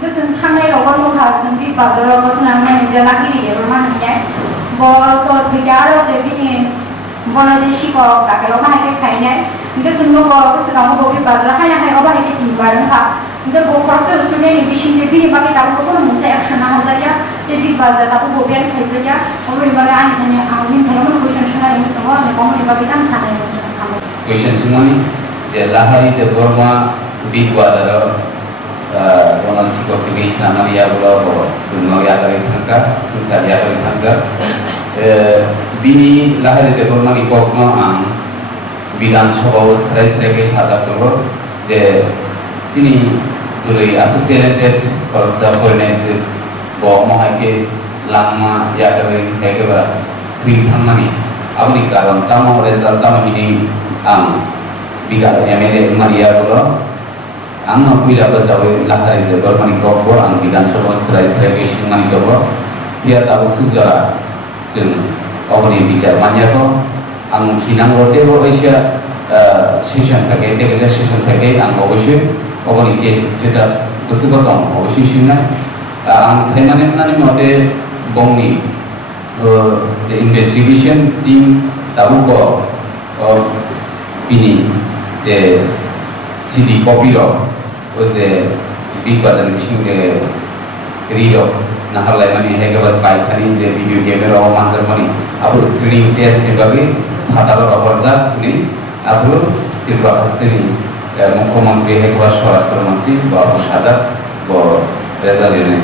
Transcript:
Cái sừng thang này nó có một hạt sừng bị bắt rồi có thằng này giờ lắc đi để mà mình nhảy bò tôi thì giá đó chơi bị bò nó chỉ xí có cả cái đó mà cái khai nhảy cái sừng nó có cái sừng nó có bị bắt rồi hay là hay ở bên cái tìm vào đó cả cái bộ process của này bị xin để bị bagi tahu có một cái action nào ra chứ để bị bắt rồi tahu bộ biến khai ra chứ ông đi bagi anh này ông đi theo một question này mình cho nó có một bagi tam sang này question sumani je lahari de borma big bazar ono sikok kibis namani ya bolo sunno ya dari thangka sunsar ya dari thangka bini lahari de borma ni kokno ang bidan sabha srai srai ke sajak togo je sini dului asa talented korsa foreigners bo mohai ke lama ya dari ke ba thui thangmani aboni karon tamo result tamo bini ang bigar MLA Maria bolo ang napuila ba jawe lahari de bormani ko ang bidan sabha srai srai ke singmani togo dia tahu sujara sing oboni bicara manya ko ang sinang rote bo Asia session থাকে television session থাকে আমি অবশ্যই ওখানে case status বুঝতে অবশ্যই শুনে আমি সাইমানে মানে মতে বংনি যে ইনভেস্টিগেশন টিম তাবুক পিনি যে সিডি কপির ও যে বিগ বাজার মিশিং যে রিড না হলে মানে হেগেবাদ পাইখানি যে ভিডিও গেমের মাঝার মানে আবার স্ক্রিনিং টেস্ট এভাবে হাতাবার অপরজাত নেই Aku tidak pasti mukhomantri hekwa swastra mantri bahwa sahaja bahwa Reza ini